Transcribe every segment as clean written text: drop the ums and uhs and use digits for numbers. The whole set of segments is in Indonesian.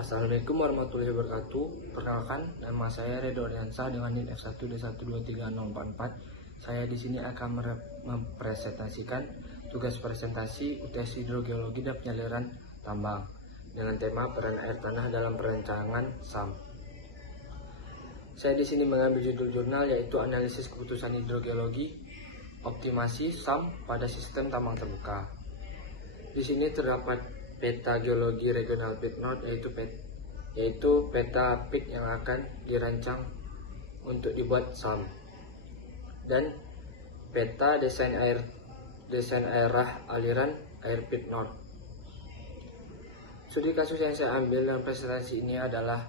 Assalamualaikum warahmatullahi wabarakatuh. Perkenalkan, nama saya Redo Riansah dengan NIM F1D1230444. Saya di sini akan mempresentasikan tugas presentasi UTS Hidrogeologi dan Penyaliran Tambang dengan tema peran air tanah dalam perencanaan SAM. Saya di sini mengambil judul jurnal yaitu Analisis Keputusan Hidrogeologi Optimasi SAM pada Sistem Tambang Terbuka. Di sini terdapat peta geologi regional pit node yaitu peta pit yang akan dirancang untuk dibuat SAM, dan peta desain arah aliran air pit node. Studi kasus yang saya ambil dalam presentasi ini adalah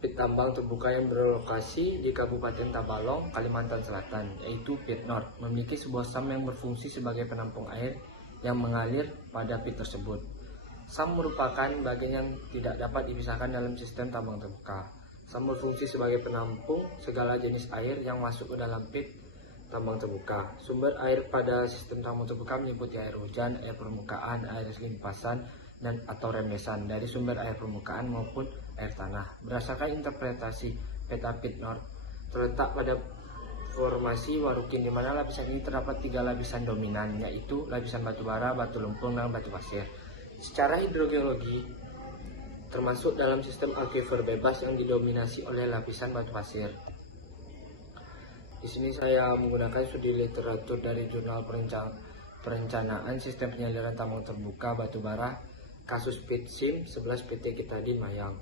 pit tambang terbuka yang berlokasi di Kabupaten Tabalong, Kalimantan Selatan, yaitu pit node, memiliki sebuah SAM yang berfungsi sebagai penampung air yang mengalir pada pit tersebut. SAM merupakan bagian yang tidak dapat dipisahkan dalam sistem tambang terbuka. SAM berfungsi sebagai penampung segala jenis air yang masuk ke dalam pit tambang terbuka. Sumber air pada sistem tambang terbuka meliputi air hujan, air permukaan, air limpasan, dan atau rembesan dari sumber air permukaan maupun air tanah. Berdasarkan interpretasi peta pit node terletak pada formasi Warukin, di mana lapisan ini terdapat 3 lapisan dominan, yaitu lapisan batu bara, batu lempung, dan batu pasir. Secara hidrogeologi termasuk dalam sistem aquifer bebas yang didominasi oleh lapisan batu pasir. Di sini saya menggunakan studi literatur dari Jurnal Perencanaan Sistem Penyaliran Tambang Terbuka Batu Bara kasus PIT SIM 11 PT Kitadin Mayang,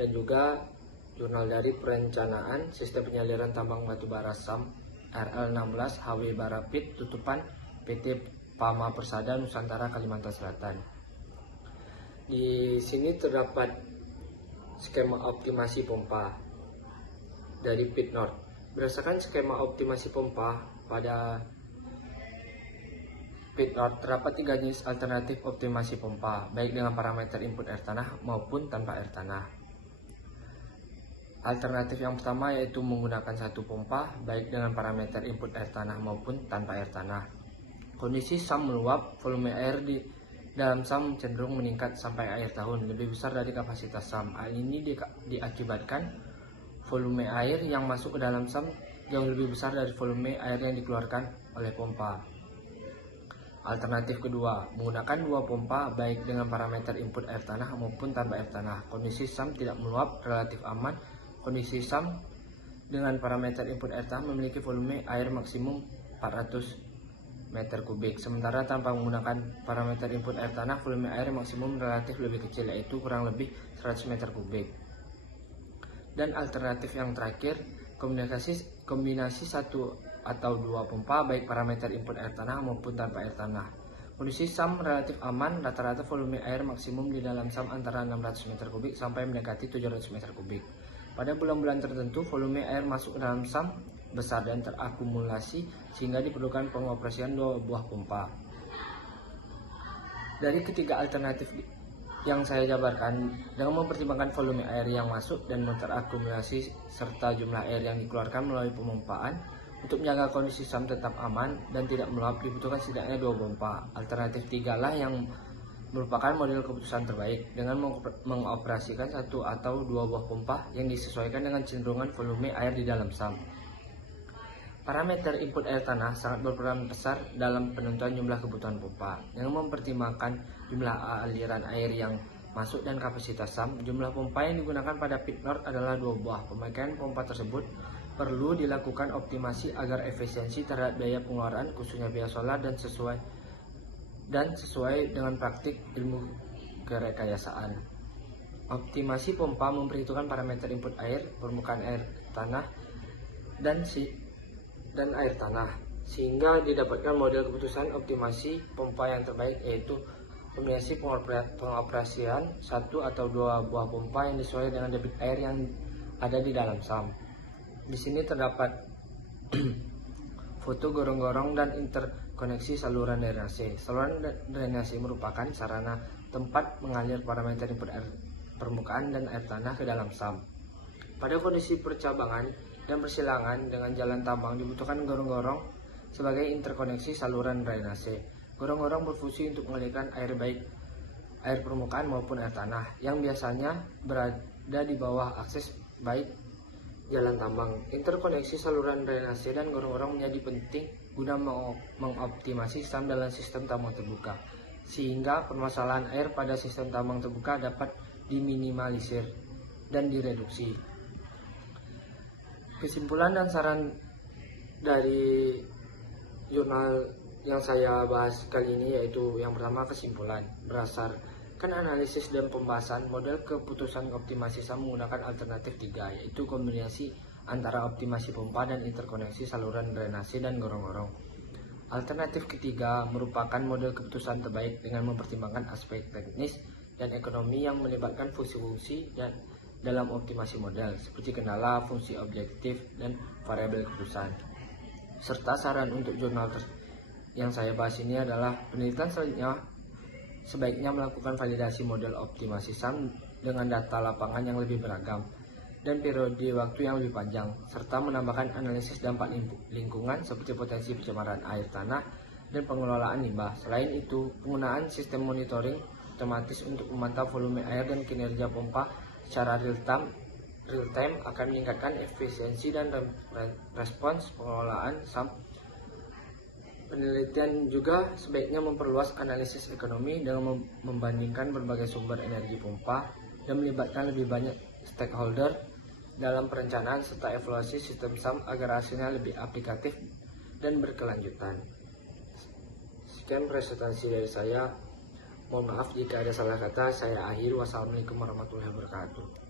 dan juga Jurnal dari Perencanaan Sistem Penyaliran Tambang Batu Bara SAM RL16 HW Barapit Tutupan PT Pama Persada Nusantara Kalimantan Selatan. Di sini terdapat skema optimasi pompa dari pit node. Berdasarkan skema optimasi pompa pada pit node terdapat 3 jenis alternatif optimasi pompa, baik dengan parameter input air tanah maupun tanpa air tanah. Alternatif yang pertama yaitu menggunakan satu pompa, baik dengan parameter input air tanah maupun tanpa air tanah. Kondisi SAM meluap, volume air di dalam SAM cenderung meningkat sampai akhir tahun, lebih besar dari kapasitas SAM. Hal ini diakibatkan volume air yang masuk ke dalam SAM jauh lebih besar dari volume air yang dikeluarkan oleh pompa. Alternatif kedua, menggunakan 2 pompa baik dengan parameter input air tanah maupun tanpa air tanah. Kondisi SAM tidak meluap, relatif aman. Kondisi SAM dengan parameter input air tanah memiliki volume air maksimum 400 meter kubik, sementara tanpa menggunakan parameter input air tanah volume air maksimum relatif lebih kecil, yaitu kurang lebih 100 meter kubik. Dan alternatif yang terakhir, kombinasi 1 atau 2 pompa baik parameter input air tanah maupun tanpa air tanah. Kondisi SAM relatif aman, rata-rata volume air maksimum di dalam SAM antara 600 meter kubik sampai mendekati 700 meter kubik. Pada bulan-bulan tertentu volume air masuk ke dalam SAM besar dan terakumulasi sehingga diperlukan pengoperasian 2 buah pompa. Dari ketiga alternatif yang saya jabarkan, dengan mempertimbangkan volume air yang masuk dan terakumulasi serta jumlah air yang dikeluarkan melalui pemompaan, untuk menjaga kondisi SAM tetap aman dan tidak meluap dibutuhkan setidaknya 2 pompa. Alternatif 3 lah yang merupakan model keputusan terbaik, dengan mengoperasikan 1 atau 2 buah pompa yang disesuaikan dengan cenderungan volume air di dalam SAM. Parameter input air tanah sangat berperan besar dalam penentuan jumlah kebutuhan pompa. Dengan mempertimbangkan jumlah aliran air yang masuk dan kapasitas SAM, jumlah pompa yang digunakan pada pit node adalah 2 buah. Pemakaian pompa tersebut perlu dilakukan optimasi agar efisiensi terhadap daya pengeluaran, khususnya biaya solar, dan sesuai dengan praktik ilmu kerekayasaan. Optimasi pompa memperhitungkan parameter input air, permukaan air tanah, dan air tanah, sehingga didapatkan model keputusan optimasi pompa yang terbaik, yaitu kombinasi pengoperasian 1 atau 2 buah pompa yang disesuaikan dengan debit air yang ada di dalam SAM. Di sini terdapat foto gorong-gorong dan interkoneksi saluran drainase. Saluran drainase merupakan sarana tempat mengalir parameter input air permukaan dan air tanah ke dalam SAM. Pada kondisi percabangan dan persilangan dengan jalan tambang dibutuhkan gorong-gorong sebagai interkoneksi saluran drainase. Gorong-gorong berfungsi untuk mengalirkan air baik air permukaan maupun air tanah yang biasanya berada di bawah akses baik jalan tambang. Interkoneksi saluran drainase dan gorong-gorong menjadi penting guna mengoptimasi sistem dalam sistem tambang terbuka, sehingga permasalahan air pada sistem tambang terbuka dapat diminimalisir dan direduksi. Kesimpulan dan saran dari jurnal yang saya bahas kali ini yaitu yang pertama, kesimpulan berdasarkan analisis dan pembahasan model keputusan optimasi SAM menggunakan alternatif 3, yaitu kombinasi antara optimasi pompa dan interkoneksi saluran drainase dan gorong-gorong. Alternatif ketiga merupakan model keputusan terbaik dengan mempertimbangkan aspek teknis dan ekonomi yang melibatkan fungsi-fungsi dan dalam optimasi model seperti kendala, fungsi objektif, dan variabel keputusan. Serta saran untuk jurnal yang saya bahas ini adalah penelitian selanjutnya sebaiknya melakukan validasi model optimasi SAM dengan data lapangan yang lebih beragam dan periode waktu yang lebih panjang, serta menambahkan analisis dampak lingkungan seperti potensi pencemaran air tanah dan pengelolaan limbah. Selain itu, penggunaan sistem monitoring otomatis untuk memantau volume air dan kinerja pompa secara real time akan meningkatkan efisiensi dan respons pengelolaan SAM. Penelitian juga sebaiknya memperluas analisis ekonomi dengan membandingkan berbagai sumber energi pompa dan melibatkan lebih banyak stakeholder dalam perencanaan serta evaluasi sistem SAM agar hasilnya lebih aplikatif dan berkelanjutan. Sekian presentasi dari saya. Mohon maaf jika ada salah kata. Saya akhiri. Wassalamualaikum warahmatullahi wabarakatuh.